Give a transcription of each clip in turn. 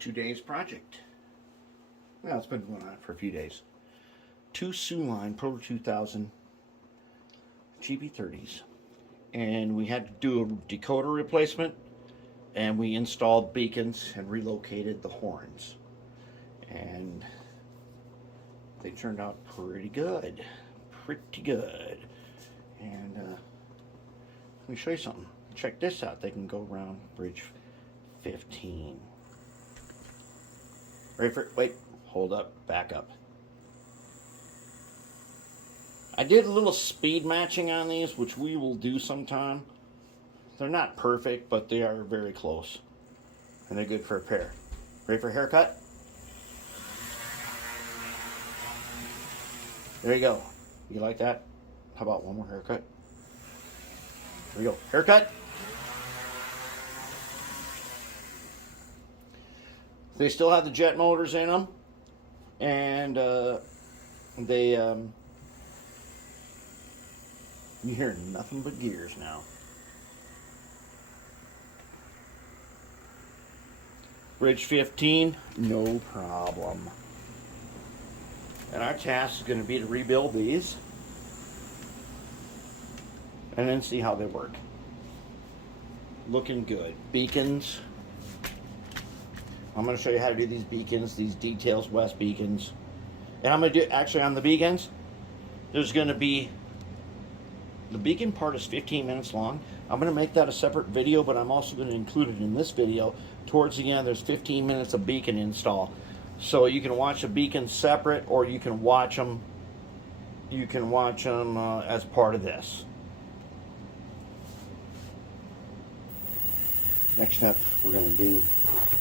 2 days project. Well, it's been going on for a few days. 2 Line Proto 2000 GP30s, and we had to do a decoder replacement, and we installed beacons and relocated the horns, and they turned out pretty good. And let me show you something. Check this out. They can go around bridge 15. Ready for it? Wait, hold up, back up. I did a little speed matching on these, which we will do sometime. They're not perfect, but they are very close. And they're good for a pair. Ready for a haircut? There you go. You like that? How about one more haircut? There we go. Haircut. They still have the jet motors in them, and you hear nothing but gears now. Bridge 15, no problem. And our task is going to be to rebuild these and then see how they work. Looking good. Beacons. I'm going to show you how to do these beacons, these Details West beacons. And I'm going to do, actually on the beacons, there's going to be, the beacon part is 15 minutes long. I'm going to make that a separate video, but I'm also going to include it in this video. Towards the end, there's 15 minutes of beacon install. So you can watch the beacons separate, or you can watch them. As part of this. Next up, we're going to do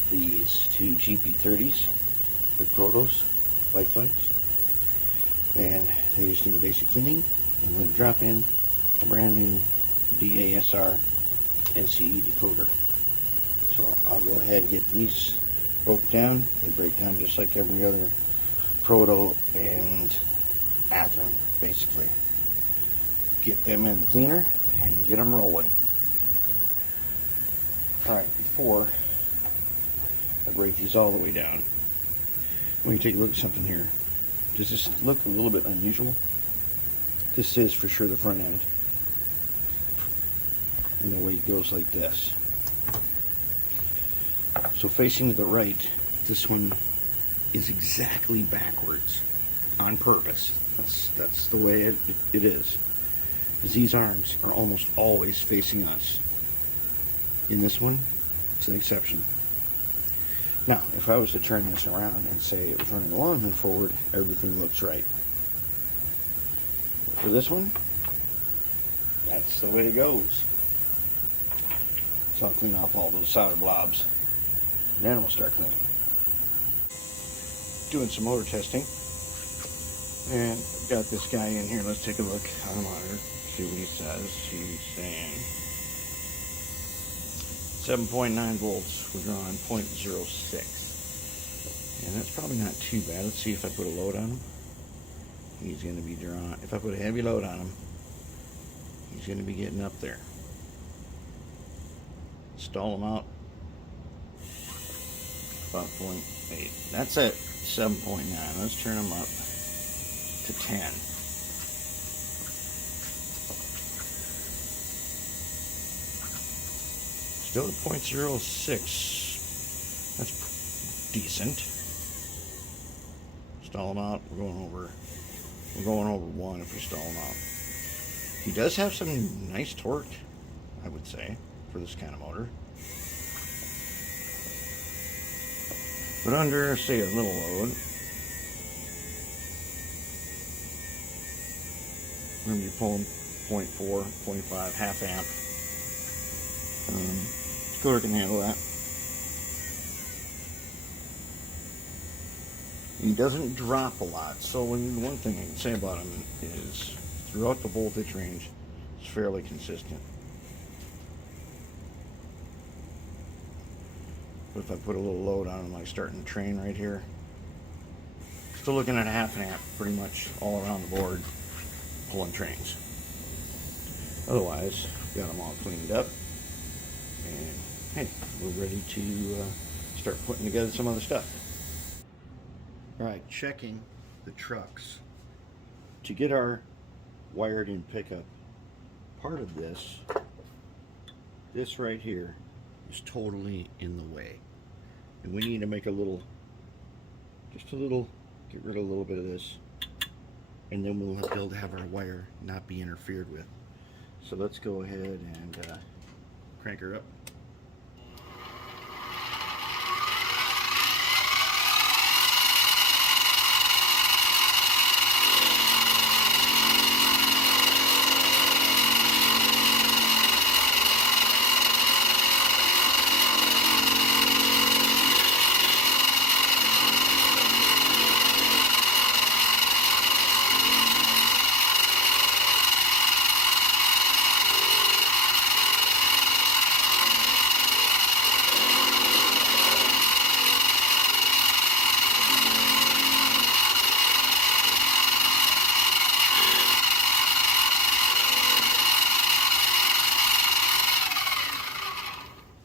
these 2 GP30s, the Protos, light flags, and they just need a basic cleaning. And we're going to drop in a brand new DA-SR NCE decoder. So I'll go ahead and get these broke down. They break down just like every other Proto and Athearn, basically. Get them in the cleaner and get them rolling. Alright, before I break these all the way down, let me take a look at something here. Does this look a little bit unusual? This is for sure the front end. And the weight goes like this. So facing to the right, this one is exactly backwards on purpose. That's the way it is. Because these arms are almost always facing us. In this one, it's an exception. Now, if I was to turn this around and say it was running along and forward, everything looks right. For this one, that's the way it goes. So I'll clean off all those solder blobs. And then we'll start cleaning. Doing some motor testing. And I've got this guy in here. Let's take a look on the monitor. See what he says. He's saying 7.9 volts. We're drawing 0.06. And that's probably not too bad. Let's see if I put a load on him. He's going to be drawing. If I put a heavy load on him, he's going to be getting up there. Stall him out. About 0.8. That's at 7.9. Let's turn him up to 10. Still at 0.06. That's decent. Stall him out. We're going over 1 if we stall him out. He does have some nice torque, I would say, for this kind of motor. But under, say, a little load, we're going to be pulling 0.4, 0.5, half amp. Decoder can handle that. He doesn't drop a lot, so one thing I can say about him is throughout the voltage range, it's fairly consistent. But if I put a little load on him, like starting to train right here, still looking at a half an amp pretty much all around the board, pulling trains. Otherwise, got them all cleaned up, and hey, we're ready to start start putting together some other stuff. Alright, checking the trucks. To get our wired in pickup, part of this right here is totally in the way. And we need to make a little, get rid of a little bit of this. And then we'll be able to have our wire not be interfered with. So let's go ahead and crank her up.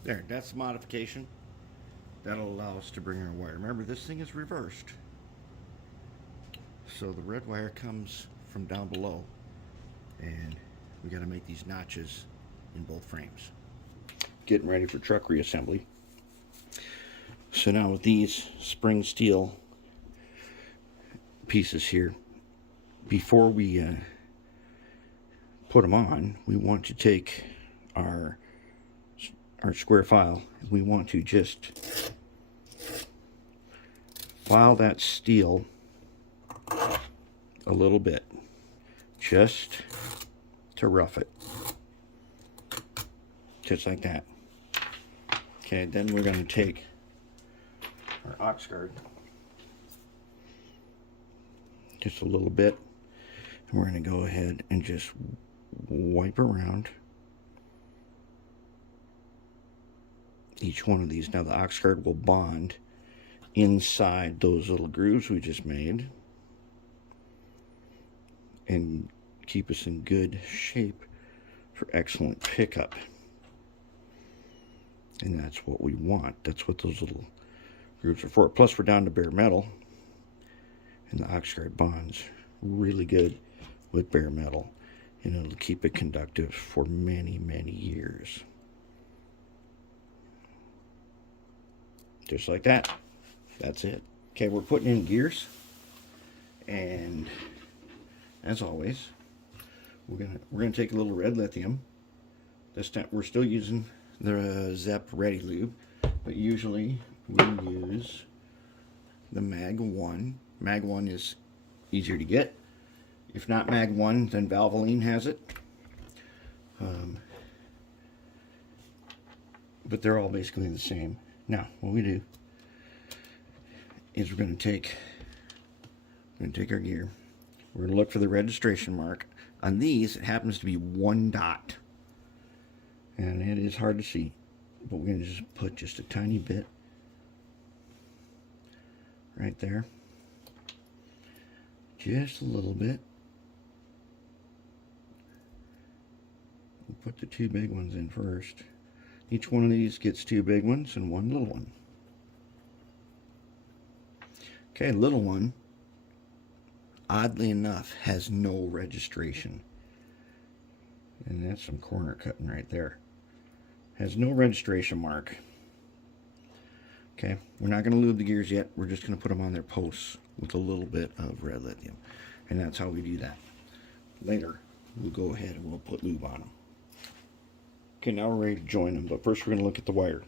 There, that's the modification. That'll allow us to bring our wire. Remember, this thing is reversed. So the red wire comes from down below. And we got to make these notches in both frames. Getting ready for truck reassembly. So now with these spring steel pieces here, before we put them on, we want to take our square file. We want to just file that steel a little bit, just to rough it, just like that. Okay, then we're going to take our ox guard, just a little bit, and we're going to go ahead and just wipe around each one of these. Now the ox guard will bond inside those little grooves we just made and keep us in good shape for excellent pickup. And that's what we want. That's what those little grooves are for. Plus we're down to bare metal, and the ox guard bonds really good with bare metal, and it'll keep it conductive for many, many years. Just like that. That's it. Okay, we're putting in gears, and as always, we're gonna take a little red lithium. This time we're still using the Zep Ready Lube, but usually we use the Mag 1. Mag 1 is easier to get. If not Mag 1, then Valvoline has it. But they're all basically the same. Now, what we do is we're going to take our gear. We're going to look for the registration mark. On these, it happens to be one dot, and it is hard to see, but we're going to just put just a tiny bit right there, just a little bit. We'll put the two big ones in first. Each one of these gets two big ones and one little one. Okay, little one, oddly enough, has no registration. And that's some corner cutting right there. Has no registration mark. Okay, we're not going to lube the gears yet. We're just going to put them on their posts with a little bit of red lithium. And that's how we do that. Later, we'll go ahead and we'll put lube on them. Okay, now we're ready to join them, but first we're going to look at the wire.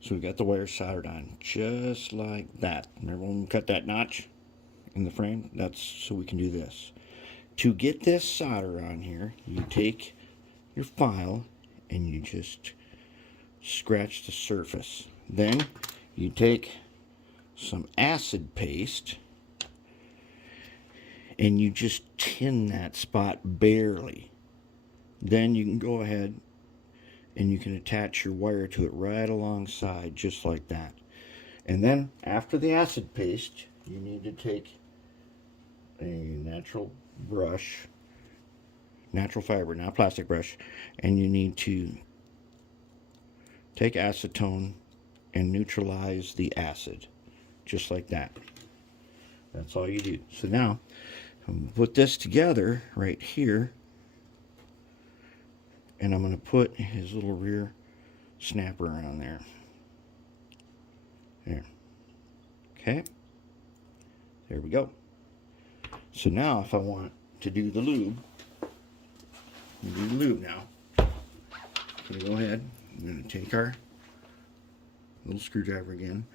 So we got the wire soldered on, just like that. Remember when we cut that notch in the frame? That's so we can do this. To get this solder on here, you take your file and you just scratch the surface. Then you take some acid paste and you just tin that spot barely. Then you can go ahead and you can attach your wire to it right alongside, just like that. And then after the acid paste, you need to take a natural brush, natural fiber, not plastic brush, and you need to take acetone and neutralize the acid, just like that. That's all you do. So now, I'm going to put this together right here, and I'm going to put his little rear snapper on there. There. Okay. There we go. So now if I want to do the lube, now. So go ahead. I'm going to take our little screwdriver again.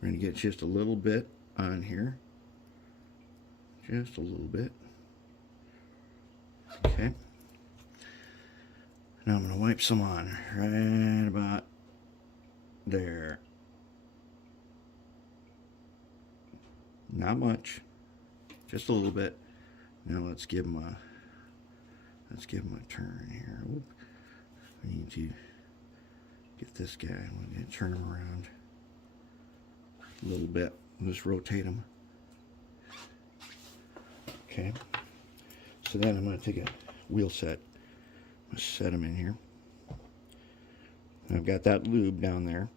We're going to get just a little bit on here. Just a little bit. Okay. Now I'm going to wipe some on right about there. Not much. Just a little bit. Now let's give him a turn here. Oop. I need to get this guy. I'm going to turn him around a little bit. Just rotate him. Okay. So then I'm going to take a wheel set. I'm going to set him in here. I've got that lube down there.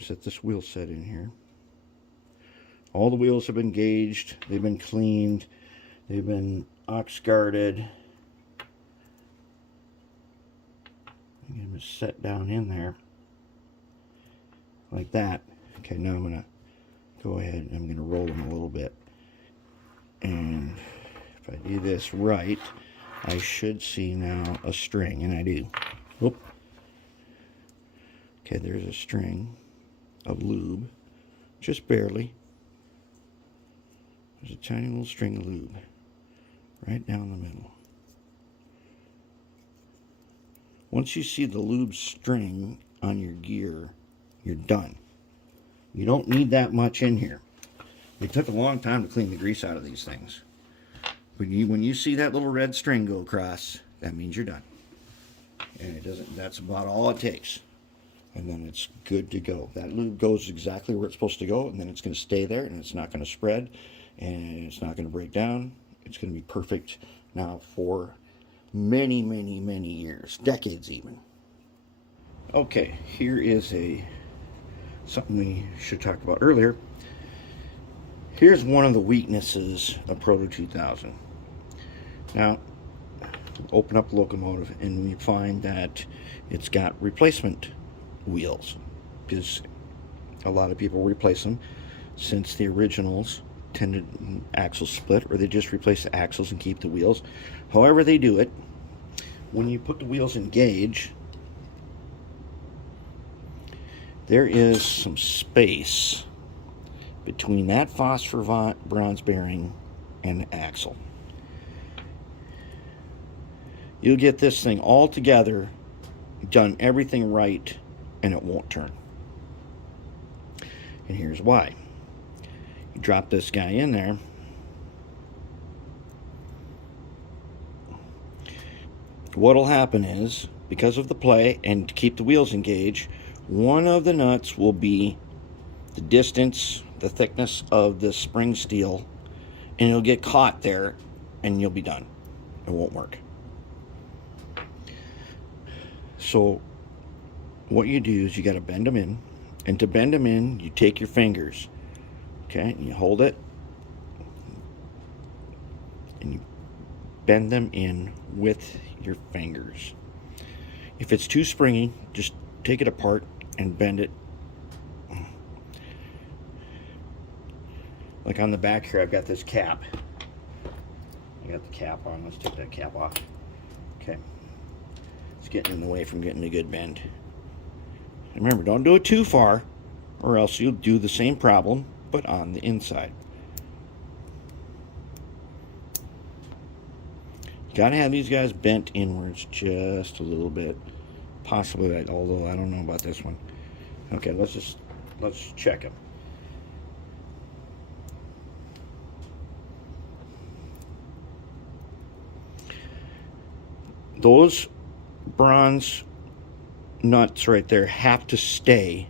Set this wheel set in here. All the wheels have been gauged. They've been cleaned. They've been ox guarded. I'm going to set down in there like that. Okay, now I'm going to go ahead and I'm going to roll them a little bit. And if I do this right, I should see now a string, and I do. Whoop. Okay, there's a string of lube, just barely. There's a tiny little string of lube right down the middle. Once you see the lube string on your gear, you're done. You don't need that much in here. It took a long time to clean the grease out of these things. When you see that little red string go across, that means you're done. And it doesn't. That's about all it takes. And then it's good to go. That lube goes exactly where it's supposed to go, and then it's going to stay there, and it's not going to spread, and it's not going to break down. It's going to be perfect now for many, many, many years, decades even. Okay, here is something we should talk about earlier. Here's one of the weaknesses of Proto 2000. Now, open up the locomotive and we find that it's got replacement wheels, because a lot of people replace them since the originals tended axle split, or they just replace the axles and keep the wheels. However they do it, when you put the wheels in gauge, there is some space between that phosphor bronze bearing and the axle. You'll get this thing all together, done everything right, and it won't turn. And here's why. You drop this guy in there. What'll happen is, because of the play and to keep the wheels engaged, one of the nuts will be the distance, the thickness of the spring steel, and it'll get caught there and you'll be done. It won't work. So what you do is you got to bend them in, and to bend them in, you take your fingers, okay, and you hold it, and you bend them in with your fingers. If it's too springy, just take it apart and bend it. Like on the back here, I've got this cap. I got the cap on. Let's take that cap off. Okay. It's getting in the way from getting a good bend. And remember, don't do it too far, or else you'll do the same problem, but on the inside. You gotta have these guys bent inwards just a little bit. Possibly, although I don't know about this one. Okay, let's check them. Those bronze nuts right there have to stay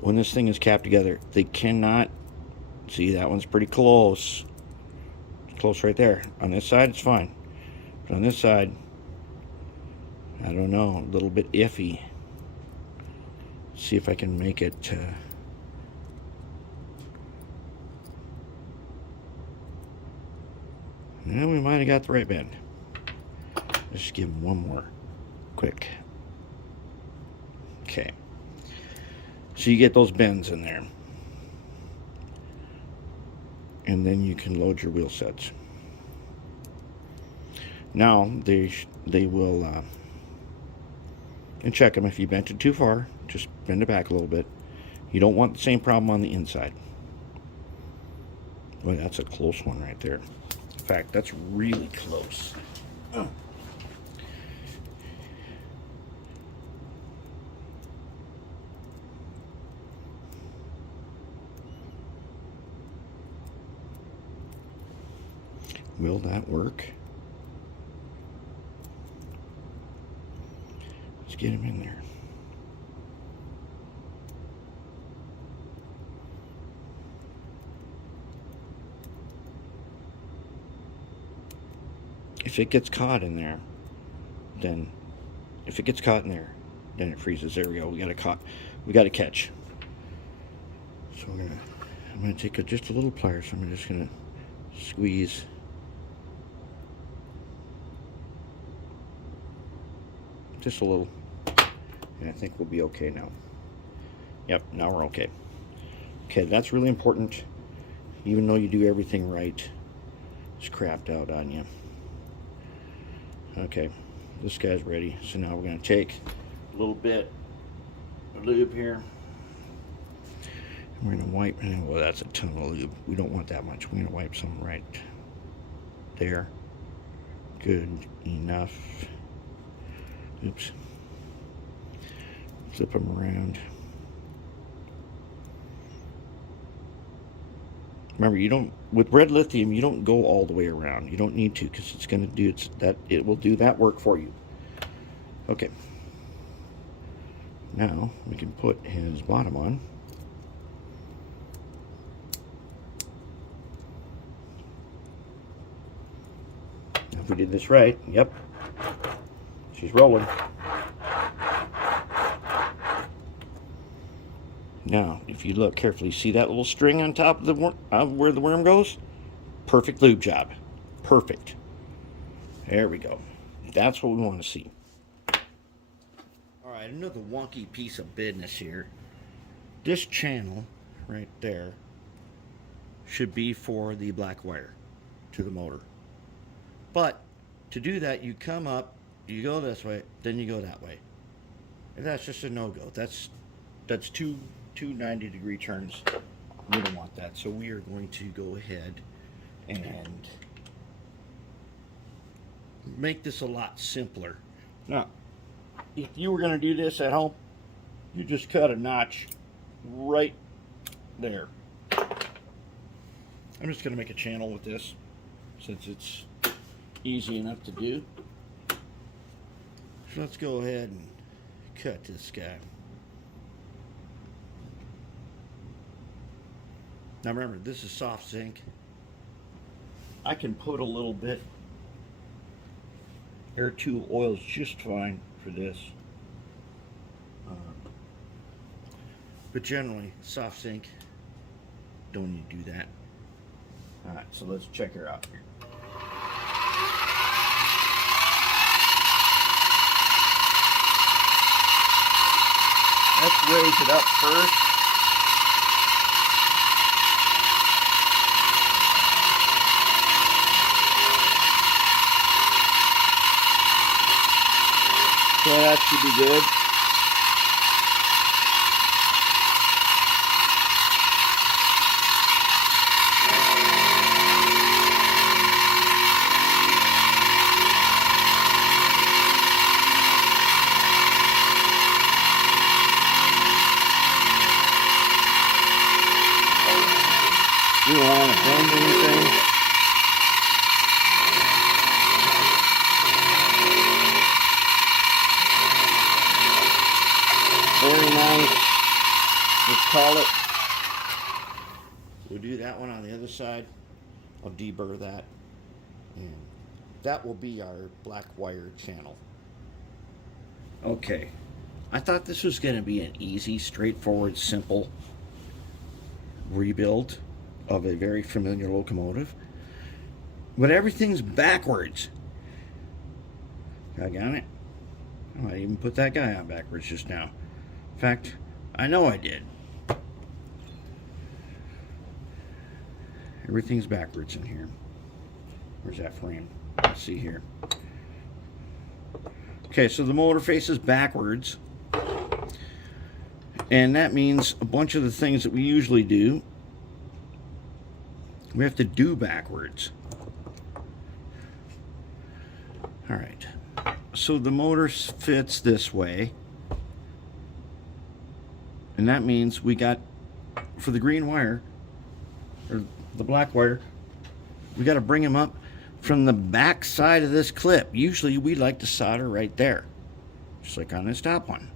when this thing is capped together. They cannot, see, that one's pretty close. It's close right there. On this side, it's fine. But on this side, I don't know, a little bit iffy. See if I can make it well, we might have got the right bend. Let's just give him one more quick. Okay. So you get those bends in there. And then you can load your wheel sets. Now they will and check them. If you bent it too far, just bend it back a little bit. You don't want the same problem on the inside. Boy, that's a close one right there. In fact, that's really close. Oh. Will that work? Let's get him in there. If it gets caught in there, then then it freezes. There we go. We got to catch. So I'm gonna take just a little pliers. So I'm just gonna squeeze. Just a little, and I think we'll be okay now. Yep, now we're okay. Okay, that's really important. Even though you do everything right, it's crapped out on you. Okay, this guy's ready. So now we're going to take a little bit of lube here. And we're going to wipe, well, that's a ton of lube. We don't want that much. We're going to wipe some right there. Good enough. Oops. Flip them around. Remember, you don't, with red lithium, you don't go all the way around. You don't need to, because it's going to do that. It will do that work for you. Okay. Now we can put his bottom on. Now, if we did this right, yep, she's rolling. Now, if you look carefully, see that little string on top of the where the worm goes? Perfect lube job. Perfect. There we go. That's what we want to see. Alright, another wonky piece of business here. This channel right there should be for the black wire to the motor. But to do that, you come up, you go this way, then you go that way. And that's just a no-go. That's two 90-degree turns. We don't want that, so we are going to go ahead and make this a lot simpler. Now, if you were going to do this at home, you just cut a notch right there. I'm just going to make a channel with this, since it's easy enough to do. So let's go ahead and cut this guy. Now remember, this is soft zinc. I can put a little bit air tool oil is just fine for this. But generally, soft zinc, don't need to do that. Alright, so let's check her out here. Let's raise it up first. So that should be good. We don't want to bend anything. Very nice. Let's call it. We'll do that one on the other side. I'll deburr that. And that will be our black wire channel. Okay, I thought this was going to be an easy, straightforward, simple rebuild of a very familiar locomotive, but everything's backwards. I got it. Oh, I even put that guy on backwards just now. In fact, I know I did. Everything's backwards in here. Where's that frame? Let's see here. Okay, so the motor faces backwards, and that means a bunch of the things that we usually do, we have to do backwards. All right, so the motor fits this way, and that means we got, for the green wire, or the black wire, we got to bring them up from the back side of this clip. Usually we like to solder right there, just like on this top one.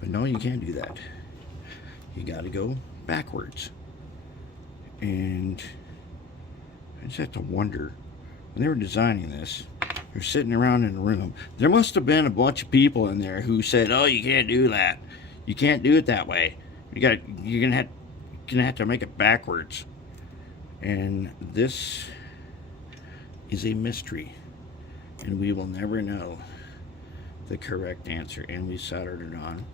But no, you can't do that. You got to go backwards. And I just have to wonder, when they were designing this, they're sitting around in a room. There must have been a bunch of people in there who said, "Oh, you can't do that. You can't do it that way. You're gonna have to make it backwards." And this is a mystery, and we will never know the correct answer. And we soldered it on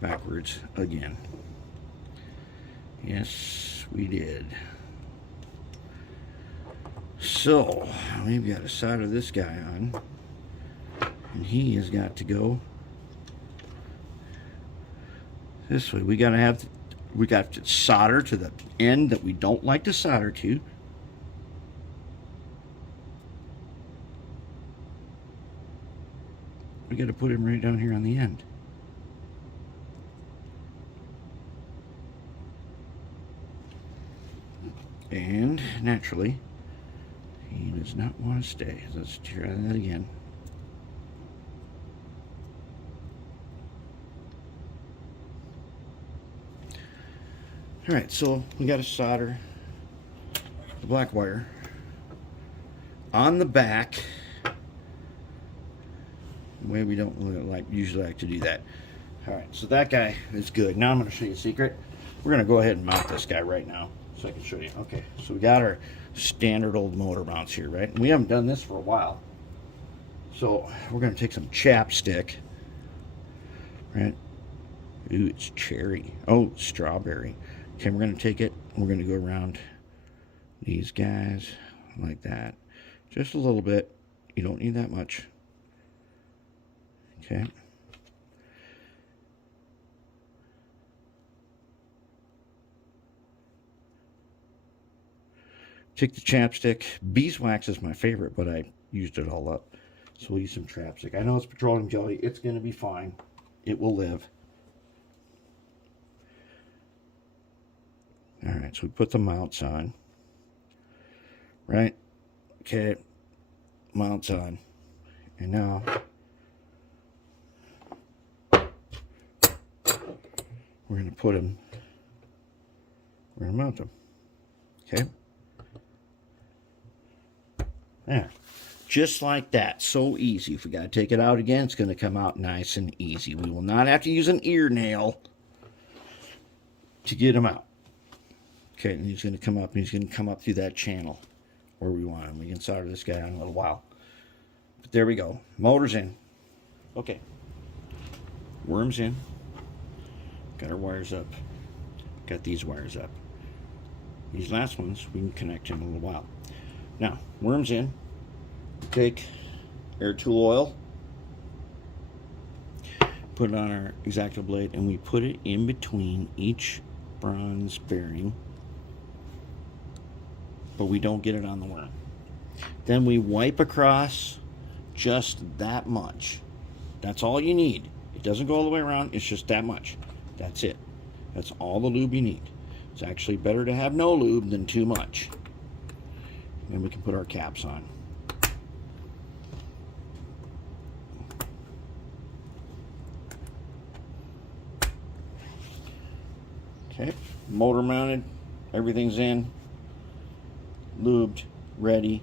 backwards again. Yes, we did. So we've got to solder this guy on, and he has got to go this way. We got to solder to the end that we don't like to solder to. We got to put him right down here on the end. And naturally, he does not want to stay. Let's try that again. All right, so we got to solder the black wire on the back. The way we don't usually like to do that. All right, so that guy is good. Now I'm going to show you a secret. We're going to go ahead and mount this guy right now so I can show you. Okay, so we got our standard old motor mounts here, right? And we haven't done this for a while. So we're going to take some chapstick, right? Ooh, it's cherry. Oh, strawberry. Okay, we're going to take it, and we're going to go around these guys like that. Just a little bit. You don't need that much. Okay. Take the chapstick. Beeswax is my favorite, but I used it all up. So we'll use some chapstick. I know it's petroleum jelly. It's going to be fine. It will live. Alright, so we put the mounts on. Right? Okay. Mounts on. And now we're going to put them, we're going to mount them. Okay? There. Just like that. So easy. If we got to take it out again, it's going to come out nice and easy. We will not have to use an ear nail to get them out. Okay, and he's going to come up, and he's going to come up through that channel where we want him. We can solder this guy on in a little while. But there we go. Motor's in. Okay. Worm's in. Got our wires up. Got these wires up. These last ones we can connect in a little while. Now, worm's in. Take air tool oil. Put it on our X-Acto blade, and we put it in between each bronze bearing. But we don't get it on the worm. Then we wipe across just that much. That's all you need. It doesn't go all the way around. It's just that much. That's it. That's all the lube you need. It's actually better to have no lube than too much. Then we can put our caps on. Okay, motor mounted. Everything's in. Lubed, ready.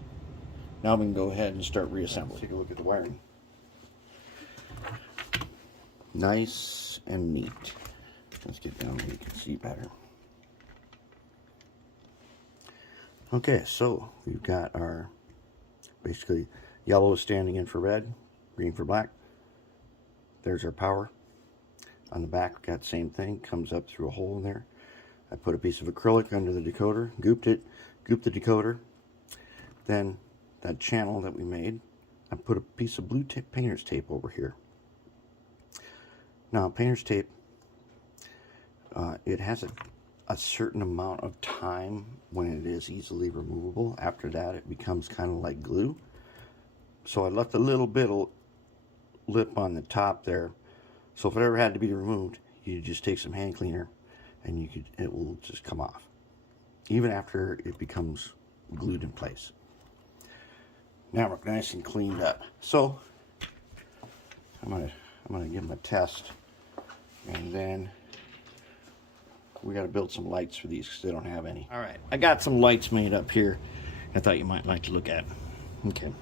Now we can go ahead and start reassembling. Take a look at the wiring. Nice and neat. Let's get down where you can see better. Okay, so we've got our, basically, yellow is standing in for red, green for black. There's our power. On the back, we got the same thing, comes up through a hole in there. I put a piece of acrylic under the decoder, gooped the decoder. Then that channel that we made, I put a piece of blue painter's tape over here. Now, painter's tape, it has a certain amount of time when it is easily removable. After that, it becomes kind of like glue. So I left a little bit of lip on the top there. So if it ever had to be removed, you just take some hand cleaner and it will just come off, even after it becomes glued in place. Now we're nice and cleaned up. So I'm gonna give them a test, and then we got to build some lights for these because they don't have any. All right, I got some lights made up here. I thought you might like to look at. Okay,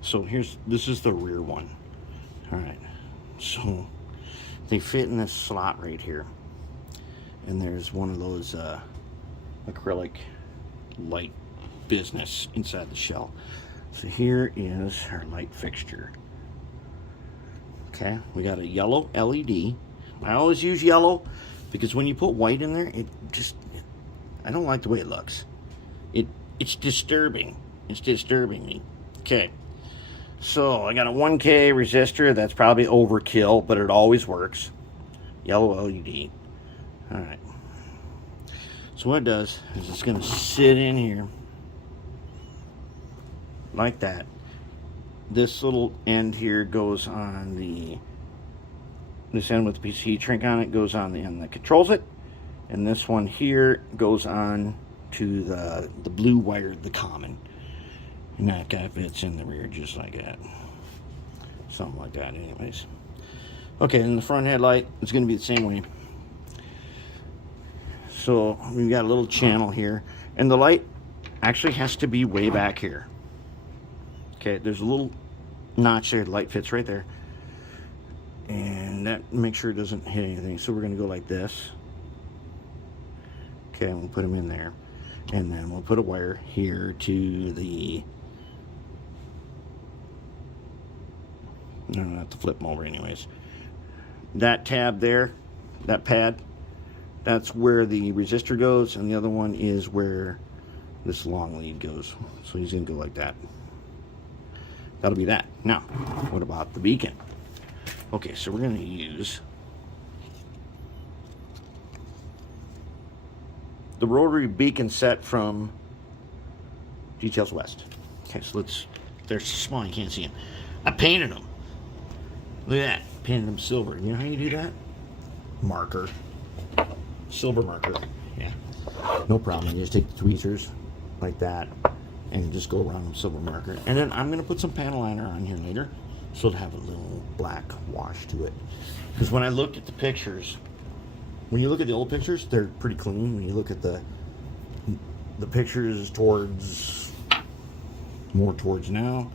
so this is the rear one. All right, so they fit in this slot right here, and there's one of those acrylic light business inside the shell. So here is our light fixture. Okay, we got a yellow LED. I always use yellow because when you put white in there, I don't like the way it looks. It's disturbing. It's disturbing me. Okay, so I got a 1K resistor. That's probably overkill, but it always works. Yellow LED. All right. So what it does is it's going to sit in here like that. This little end here goes on this end with a piece of heat shrink on it goes on the end that controls it, and this one here goes on to the blue wire, the common, and that guy fits in the rear just like that, something like that. Anyways, okay, and the front headlight is going to be the same way. So we've got a little channel here, and the light actually has to be way back here. Okay, there's a little notch there, the light fits right there, and that makes sure it doesn't hit anything. So we're going to go like this. Okay, and we'll put them in there, and then we'll put a wire here to the, no, not to flip them over anyways. That tab there, that pad, that's where the resistor goes, and the other one is where this long lead goes. So he's going to go like that. That'll be that. Now, what about the beacon? Okay, so we're going to use the rotary beacon set from Details West. Okay, so they're small, you can't see them. I painted them. Look at that, painted them silver. You know how you do that? Marker. Silver marker. Yeah, no problem. You just take the tweezers like that and just go around with silver marker. And then I'm going to put some panel liner on here later so it'll have a little black wash to it. Because when I looked at the pictures, when you look at the old pictures, they're pretty clean. When you look at the pictures more towards now,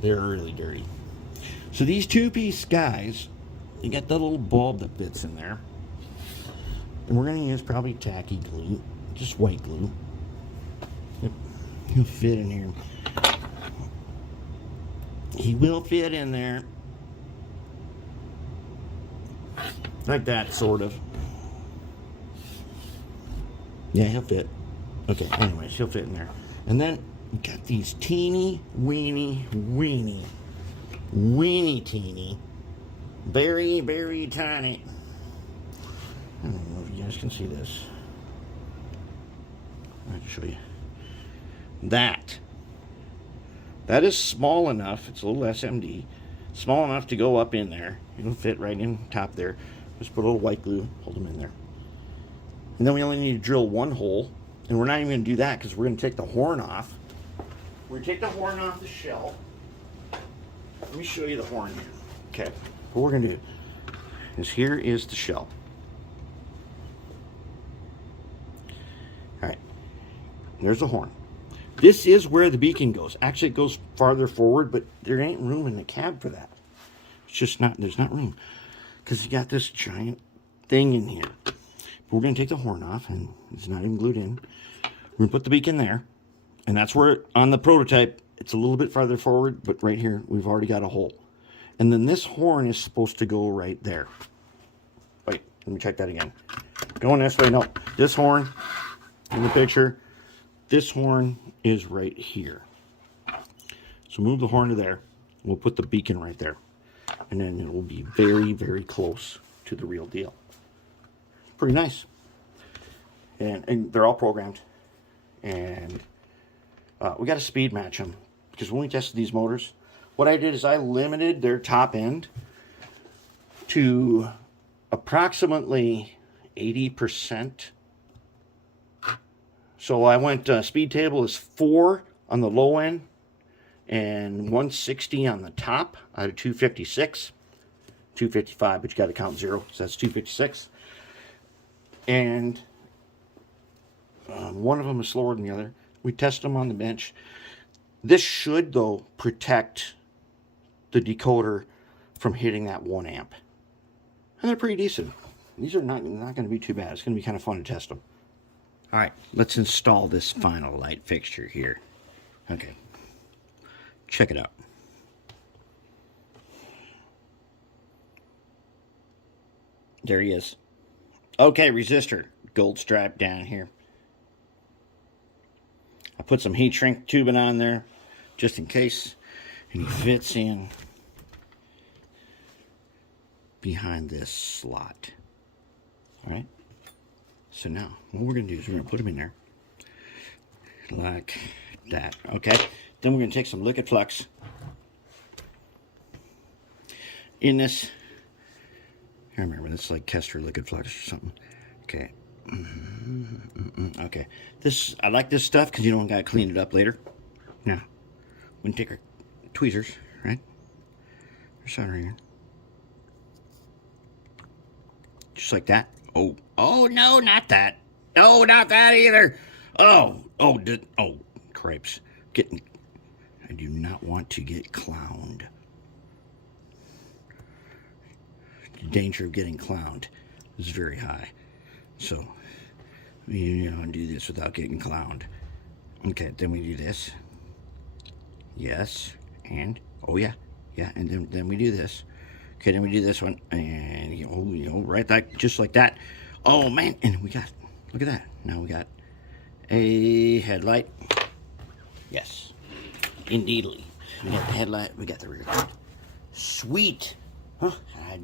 they're really dirty. So these two-piece guys, you got that little bulb that fits in there. And we're going to use probably tacky glue, just white glue. Yep. He'll fit in here. He will fit in there. Like that, sort of. Yeah, he'll fit. Okay, anyways, he'll fit in there. And then you got these teeny, weeny, teeny, very, very tiny. I don't know if you guys can see this. I can show you. That is small enough. It's a little SMD. Small enough to go up in there. It'll fit right in top there. Just put a little white glue, hold them in there. And then we only need to drill one hole. And we're not even going to do that because we're going to take the horn off. We're going to take the horn off the shell. Let me show you the horn here. Okay. What we're going to do is here is the shell. Alright. There's the horn. This is where the beacon goes. Actually, it goes farther forward, but there ain't room in the cab for that. It's just not, there's not room. because you got this giant thing in here. We're going to take the horn off, and it's not even glued in. We're going to put the beak in there, and that's where, on the prototype, it's a little bit farther forward, but right here, we've already got a hole. And then this horn is supposed to go right there. Wait, let me check that again. Going this way, no. This horn, in the picture, this horn is right here. So move the horn to there. We'll put the beacon right there. And then it will be very, very close to the real deal. Pretty nice. And they're all programmed. And we got to speed match them. Because when we tested these motors, what I did is I limited their top end to approximately 80%. So I went, speed table is 4 on the low end and 160 on the top out of 256. 255, but you got to count 0, so that's 256. And one of them is slower than the other. We test them on the bench. This should, though, protect the decoder from hitting that 1 amp. And they're pretty decent. These are not going to be too bad. It's going to be kind of fun to test them. All right, let's install this final light fixture here. Okay, check it out. There he is. Okay, resistor, gold stripe down here. I put some heat shrink tubing on there just in case, and he fits in behind this slot. All right. So now what we're going to do is we're going to put them in there like that. Okay. Then we're going to take some liquid flux in this. I remember this is like Kester liquid flux or something. Okay. Okay. This, I like this stuff because you don't got to clean it up later. Now, we're going to take our tweezers, right? Our soldering iron. Just like that. Oh, no, not that. No, not that either. Oh, cripes. I do not want to get clowned. The danger of getting clowned is very high. So, you know, do this without getting clowned. Okay, then we do this. Yes, and, oh yeah, and then we do this. Okay, then we do this one, and you know, right, that, just like that. Oh man, and we got, look at that. Now we got a headlight. Yes, indeedly. We got the headlight, we got the rear light. Sweet. Huh, I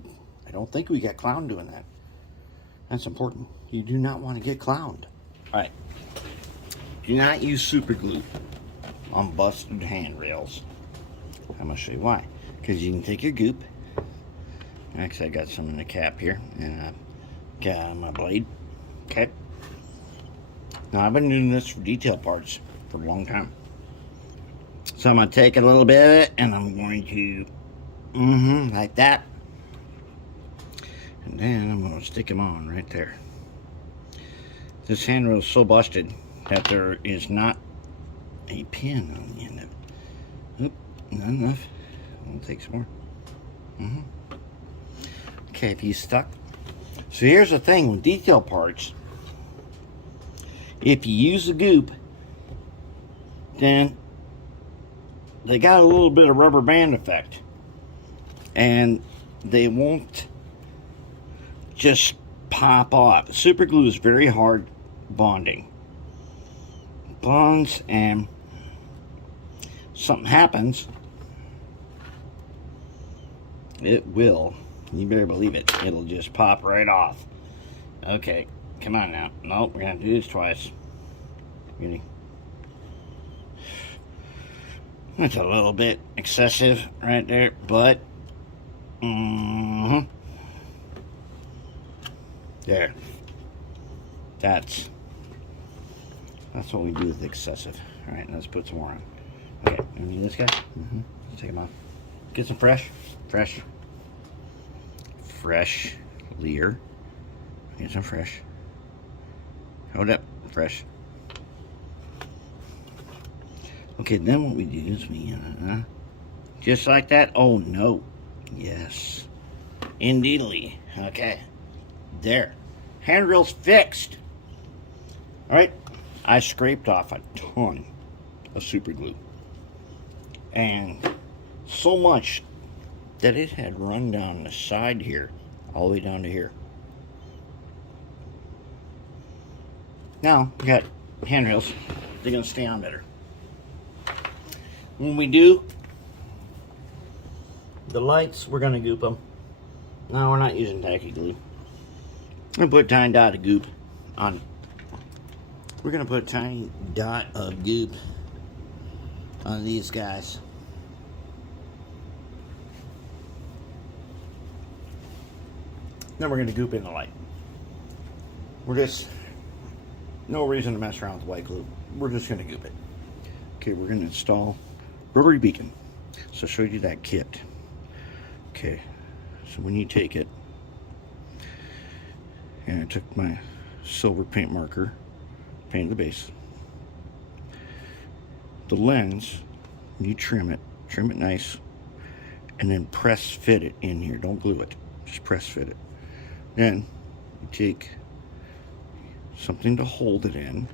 don't think we got clowned doing that. That's important. You do not want to get clowned. All right. Do not use super glue on busted handrails. I'm going to show you why. Because you can take your goop. Actually, I got some in the cap here. And I've got my blade. Okay. Now, I've been doing this for detail parts for a long time. So I'm going to take a little bit of it and I'm going to, like that. And then I'm going to stick them on right there. This handrail is so busted that there is not a pin on the end of it. Oop, not enough. I'll take some more. Okay, if he's stuck. So here's the thing with detail parts. If you use the goop, then they got a little bit of rubber band effect. And they won't just pop off. Super glue is very hard bonding. Bonds, and something happens, it will, you better believe it, it'll just pop right off. Okay, come on now. Nope, we're gonna do this twice. Really? That's a little bit excessive right there, but there. That's what we do with excessive. All right, let's put some more on. Okay, you need this guy? Let's take him off. Get some fresh leer. Get some fresh. Hold up, fresh. Okay, then what we do is we, just like that. Oh no, yes, Indeedly. Okay. There. Handrail's fixed. Alright. I scraped off a ton of super glue. And so much that it had run down the side here, all the way down to here. Now, we got handrails. They're going to stay on better. When we do the lights, we're going to goop them. No, we're not using tacky glue. I'm going to put a tiny dot of goop on. We're going to put a tiny dot of goop on these guys. Then we're going to goop in the light. We're just, no reason to mess around with white glue. We're just going to goop it. Okay, we're going to install rotary beacon. So I'll show you that kit. Okay, so when you take it, and I took my silver paint marker, painted the base. The lens, you trim it nice, and then press fit it in here. Don't glue it, just press fit it. Then you take something to hold it in,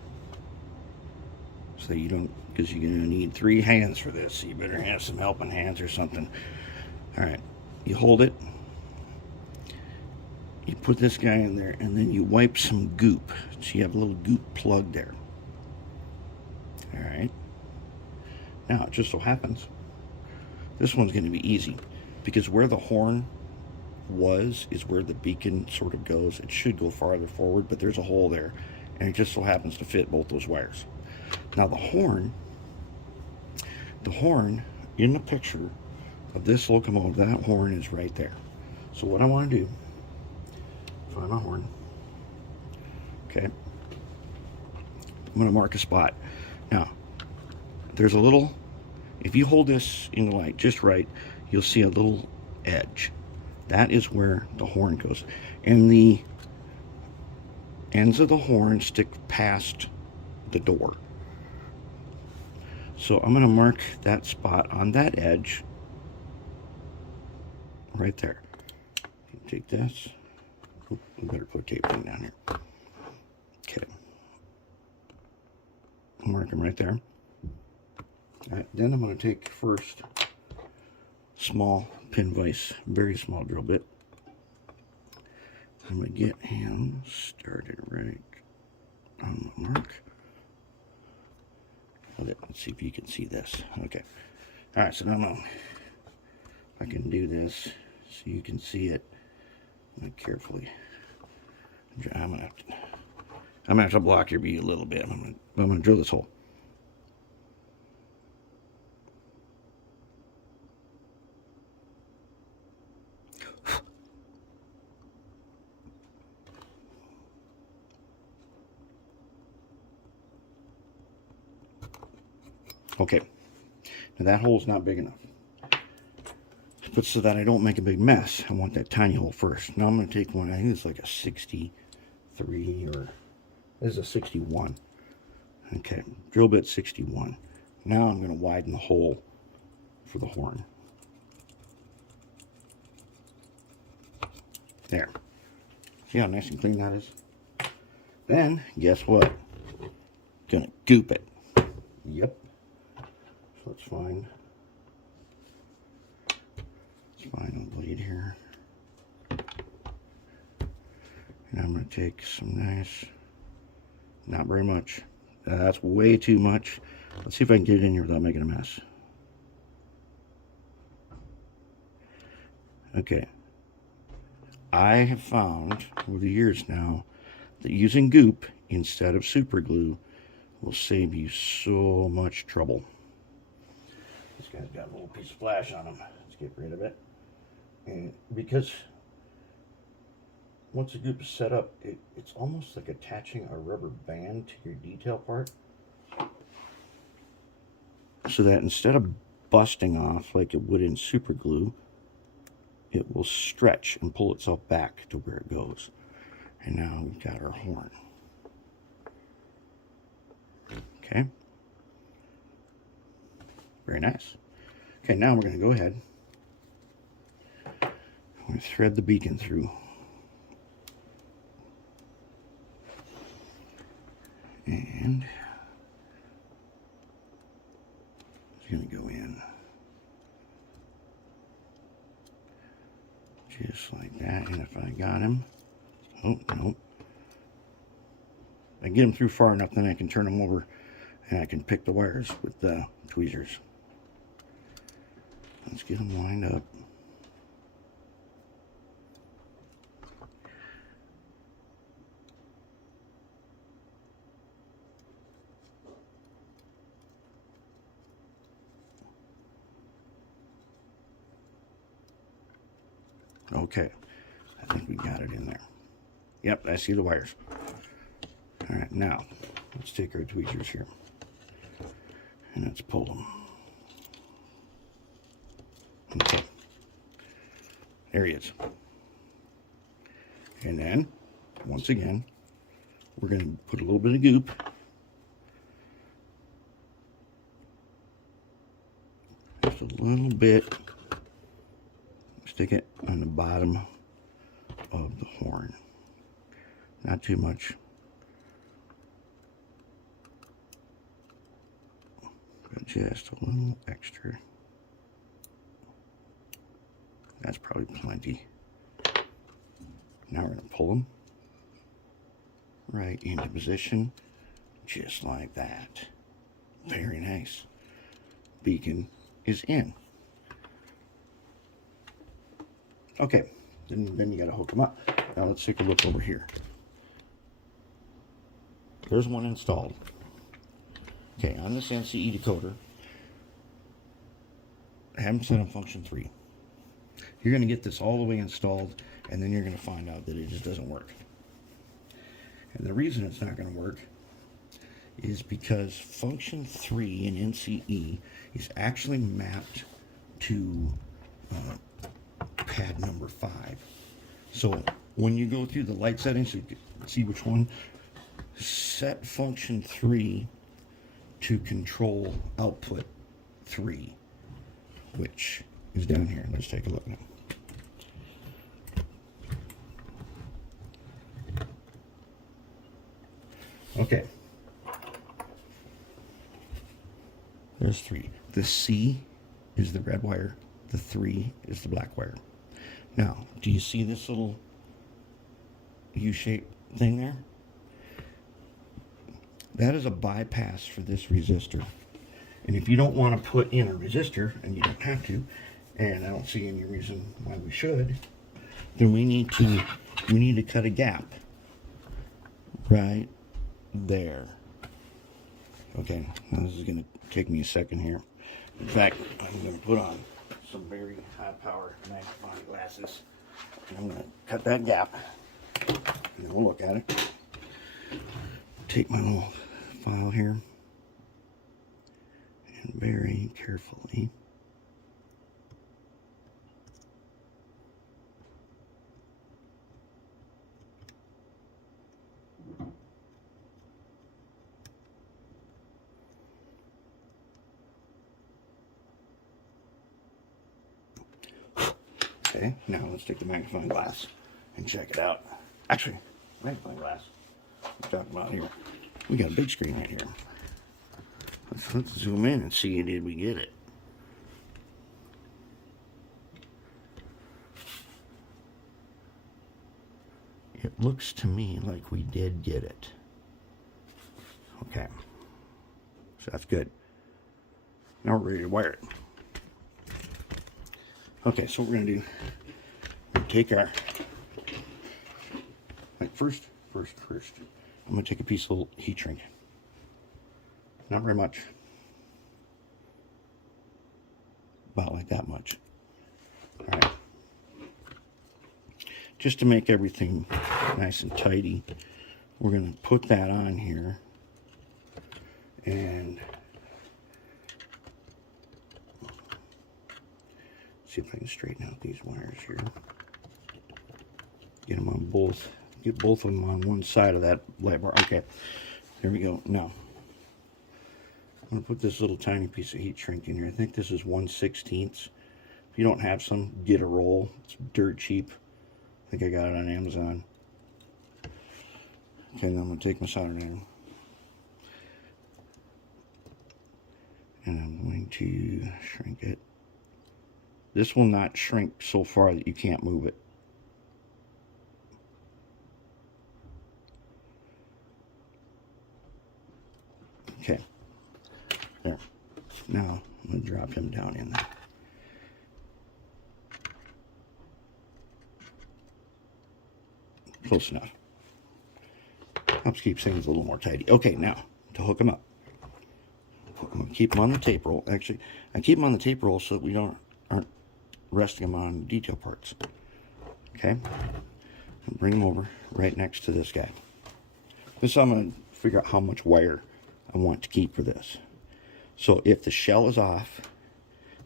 so you don't, because you're going to need 3 hands for this, so you better have some helping hands or something. Alright, you hold it, you put this guy in there, and then you wipe some goop, so you have a little goop plug there. Alright, now it just so happens this one's going to be easy, because where the horn is where the beacon sort of goes. It should go farther forward, but there's a hole there, and it just so happens to fit both those wires. Now the horn in the picture of this locomotive, that horn is right there. So what I want to do, find my horn. Okay, I'm going to mark a spot. Now there's a little, if you hold this in the light just right, you'll see a little edge. That is where the horn goes. And the ends of the horn stick past the door. So I'm going to mark that spot on that edge right there. Take this. Oop, I better put tape down here. Okay. Mark them right there. All right, then I'm going to take first small pin vise, very small drill bit. I'm going to get him started right on the mark. Let's see if you can see this. Okay. Alright, so now I can do this so you can see it carefully. I'm gonna have to block your view a little bit. I'm gonna drill this hole. Okay, now that hole's not big enough. But so that I don't make a big mess, I want that tiny hole first. Now I'm going to take one, I think it's like a 63, or this is a 61. Okay, drill bit 61. Now I'm going to widen the hole for the horn. There. See how nice and clean that is? Then, guess what? Gonna goop it. Yep. Let's find a blade here. And I'm going to take some nice, not very much. That's way too much. Let's see if I can get it in here without making a mess. Okay. I have found over the years now that using goop instead of super glue will save you so much trouble. This guy's got a little piece of flash on him. Let's get rid of it. And because once the goop is set up, it's almost like attaching a rubber band to your detail part. So that instead of busting off like it would in super glue, it will stretch and pull itself back to where it goes. And now we've got our horn. Okay. Very nice. Okay, now we're going to go ahead. I'm going to thread the beacon through. And it's going to go in just like that. And if I got him, oh, no. I get him through far enough, then I can turn him over and I can pick the wires with the tweezers. Let's get them lined up. Okay, I think we got it in there. Yep, I see the wires. All right, now let's take our tweezers here and let's pull them. Okay, there he is. And then, once again, we're going to put a little bit of goop. Just a little bit. Stick it on the bottom of the horn. Not too much. But just a little extra. That's probably plenty. Now we're going to pull them right into position, just like that. Very nice. Beacon is in. Okay, then you got to hook them up. Now let's take a look over here. There's one installed. Okay, on this NCE decoder, I have them set on function 3. You're going to get this all the way installed, and then you're going to find out that it just doesn't work. And the reason it's not going to work is because function 3 in NCE is actually mapped to pad number 5. So when you go through the light settings, you can see which one. Set function 3 to control output 3, which is down here. Let's take a look now. Okay. There's 3. The C is the red wire. The 3 is the black wire. Now, do you see this little U-shaped thing there? That is a bypass for this resistor. And if you don't want to put in a resistor, and you don't have to, and I don't see any reason why we should, then we need to cut a gap right there. Okay, now this is going to take me a second here. In fact, I'm going to put on some very high power magnifying glasses, and I'm going to cut that gap, and then we'll look at it. Take my little file here, and very carefully okay, now let's take the magnifying glass and check it out. Actually, magnifying glass, what we're talking about here. We got a big screen right here. Let's zoom in and see, did we get it? It looks to me like we did get it. Okay, so that's good. Now we're ready to wire it. Okay, so what we're gonna do, we're gonna take our, like first, I'm gonna take a piece of heat shrink. Not very much. About like that much. All right. Just to make everything nice and tidy, we're gonna put that on here and see if I can straighten out these wires here. Get them on both. Get both of them on one side of that light bar. Okay, there we go. Now, I'm going to put this little tiny piece of heat shrink in here. I think this is 1/16 If you don't have some, get a roll. It's dirt cheap. I think I got it on Amazon. Okay, now I'm going to take my soldering iron. And I'm going to shrink it. This will not shrink so far that you can't move it. Okay. There. Now, I'm going to drop him down in there. Close enough. Helps keep things a little more tidy. Okay, now, to hook them up. I'm going to keep them on the tape roll. Actually, I keep them on the tape roll so that we aren't resting them on detail parts. Okay? And bring them over right next to this guy. This I'm going to figure out how much wire I want to keep for this. So if the shell is off,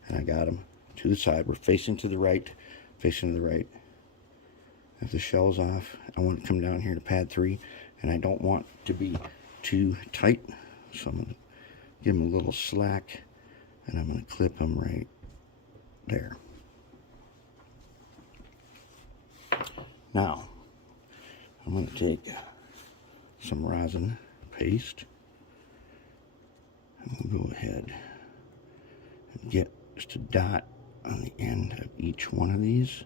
and I got them to the side, we're facing to the right, facing to the right. If the shell is off, I want to come down here to pad 3, and I don't want to be too tight, so I'm going to give them a little slack, and I'm going to clip them right there. Now, I'm going to take some rosin paste, and we'll go ahead and get just a dot on the end of each one of these.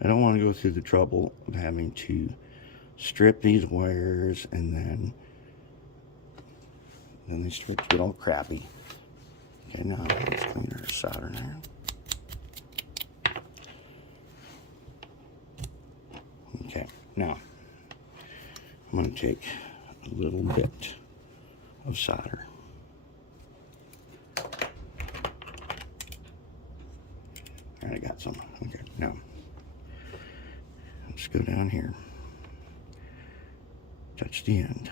I don't want to go through the trouble of having to strip these wires and then they start to get all crappy. Okay, now let's clean our soldering iron. Okay, now I'm going to take a little bit of solder. Alright, I got some. Okay, now let's go down here, touch the end.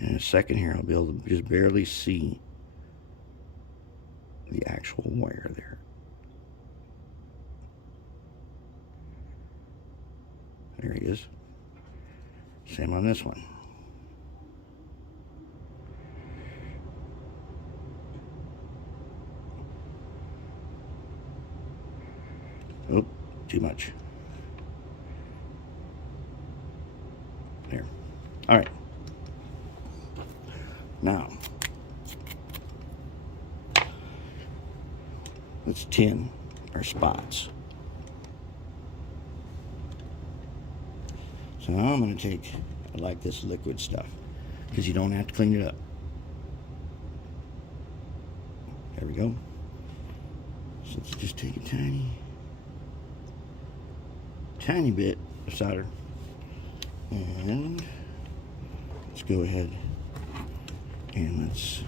In a second here, I'll be able to just barely see the actual wire there. There he is. Same on this one. Oh, too much. There. All right. Now, let's tin our spots. So now I'm going to take, I like this liquid stuff, because you don't have to clean it up. There we go. So let's just take a tiny bit of solder, and let's go ahead and let's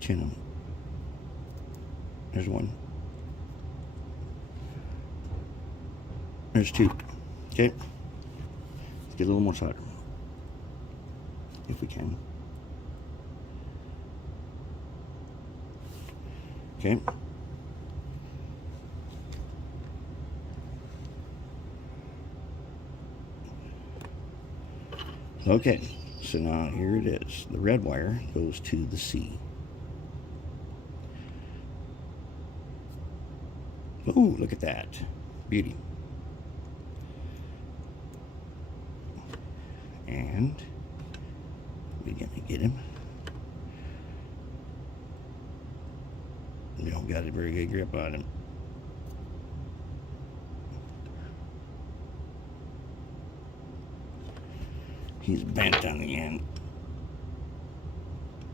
tin them. There's one. There's two. Okay. Let's get a little more solder, if we can. Okay. Okay, so now here it is. The red wire goes to the C. Oh, look at that. Beauty. And we're going to get him. We don't got a very good grip on him. He's bent on the end.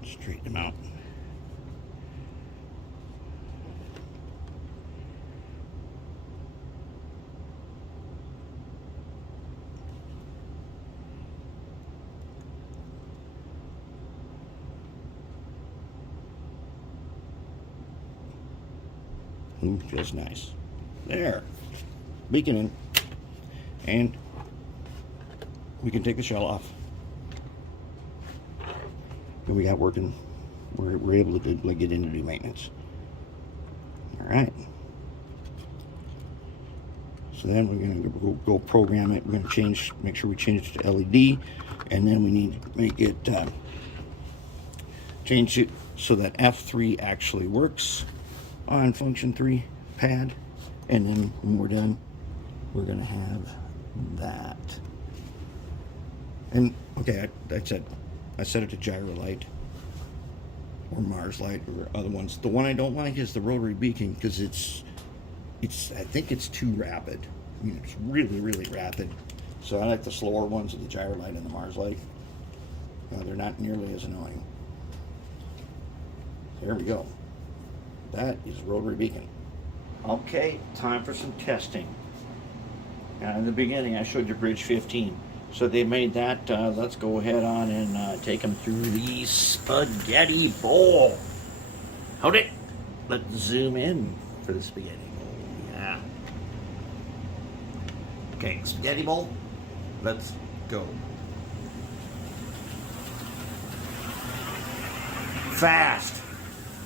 Straighten him out. Ooh, feels nice. There. Beaconing. And we can take the shell off. And we got working. We're able to get in to do maintenance. All right. So then we're going to go program it. We're going to make sure we change it to LED, and then we need to make it change it so that F3 actually works on function 3 pad. And then when we're done, we're going to have that. And okay, I set it to gyro light or Mars light or other ones. The one I don't like is the rotary beacon because I think it's too rapid. I mean, it's really, really rapid. So I like the slower ones of the gyro light and the Mars light. They're not nearly as annoying. There we go. That is rotary beacon. Okay, time for some testing. Now, in the beginning, I showed you bridge 15. So they made that. Let's go ahead on and take them through the spaghetti bowl. Hold it. Let's zoom in for the spaghetti bowl. Yeah. Okay, spaghetti bowl. Let's go. Fast.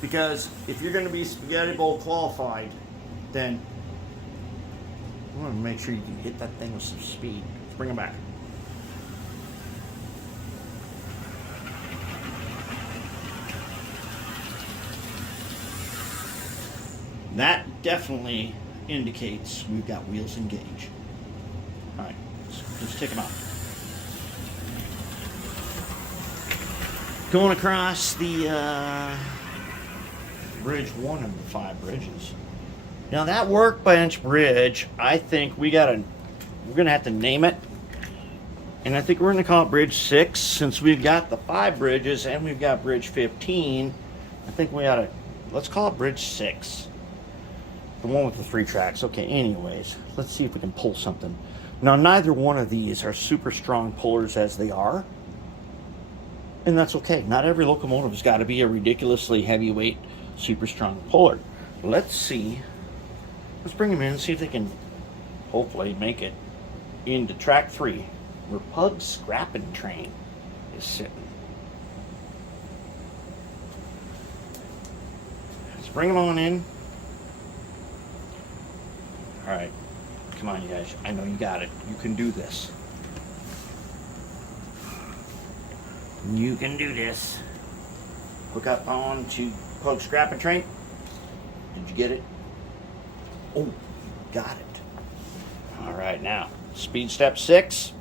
Because if you're going to be spaghetti bowl qualified, then you want to make sure you can hit that thing with some speed. Let's bring them back. That definitely indicates we've got wheels engaged. All right, let's take them out. Going across the bridge 1 of the 5 bridges. Now that workbench bridge, I think we're gonna have to name it, and I think we're gonna call it bridge 6 since we've got the 5 bridges and we've got bridge 15. I think we ought to let's call it bridge 6. The one with the 3 tracks. Okay, anyways, let's see if we can pull something. Now, neither one of these are super strong pullers as they are. And that's okay. Not every locomotive has got to be a ridiculously heavyweight, super strong puller. Let's see. Let's bring them in and see if they can hopefully make it into track 3, where Pug's scrapping train is sitting. Let's bring them on in. All right, come on, you guys. I know you got it. You can do this. You can do this. Hook up on to Pug scrapping train. Did you get it? Oh, got it. All right, now speed step 6.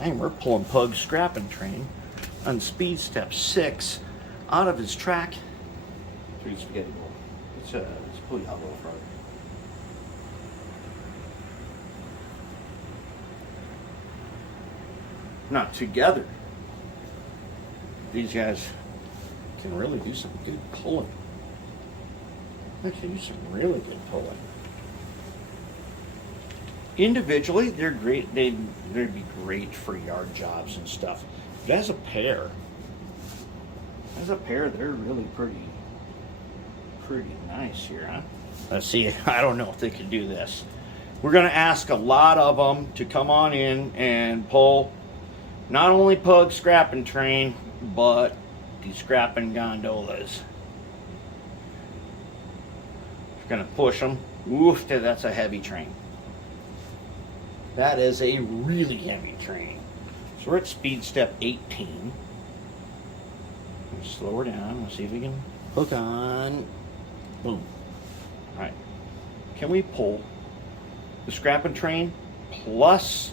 Dang, we're pulling Pug scrapping train on speed step 6 out of his track. 3 spaghetti bowl. Let's pull you out a little further. Now together, these guys can really do some good pulling. Actually, do some really good pulling. Individually, they're great. They'd be great for yard jobs and stuff. But as a pair, they're really pretty nice here, huh? Let's see. I don't know if they can do this. We're going to ask a lot of them to come on in and pull not only Pug scrapping train, but the scrapping gondolas. We're going to push them. Oof, that's a heavy train. That is a really heavy train. So we're at speed step 18. Let's slow her down. Let's see if we can hook on. Boom. All right. Can we pull the scrapping train plus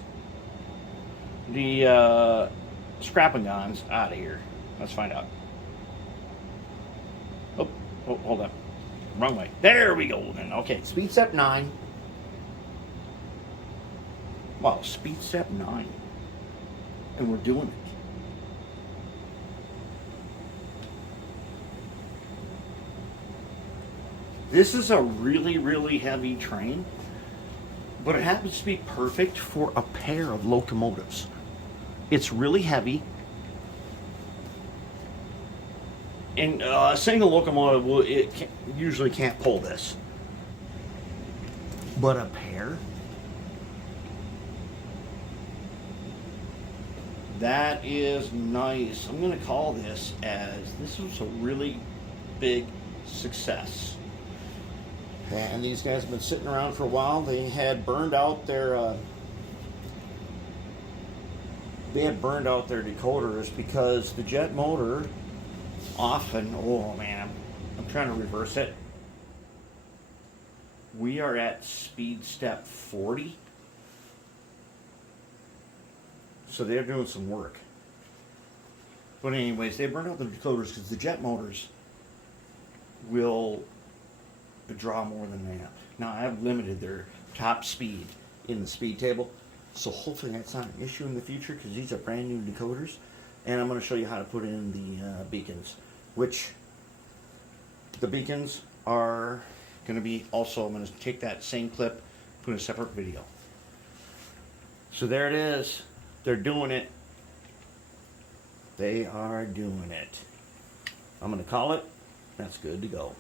the scrapping gons out of here? Let's find out. Oh, hold up. Wrong way. There we go then. Okay, speed step 9. Wow, speed step 9. And we're doing it. This is a really, really heavy train, but it happens to be perfect for a pair of locomotives. It's really heavy, and a single locomotive usually can't pull this, but a pair, that is nice. I'm going to call this was a really big success. And these guys have been sitting around for a while. They had burned out their decoders because the jet motor often, oh man, I'm trying to reverse it. We are at speed step 40. So they're doing some work. But anyways, they burned out the decoders because the jet motors will draw more than that. Now I've limited their top speed in the speed table, so hopefully that's not an issue in the future because these are brand new decoders. And I'm going to show you how to put in the beacons, which the beacons are going to be also, I'm going to take that same clip, put in a separate video. So there it is. They're doing it. They are doing it. I'm going to call it. That's good to go.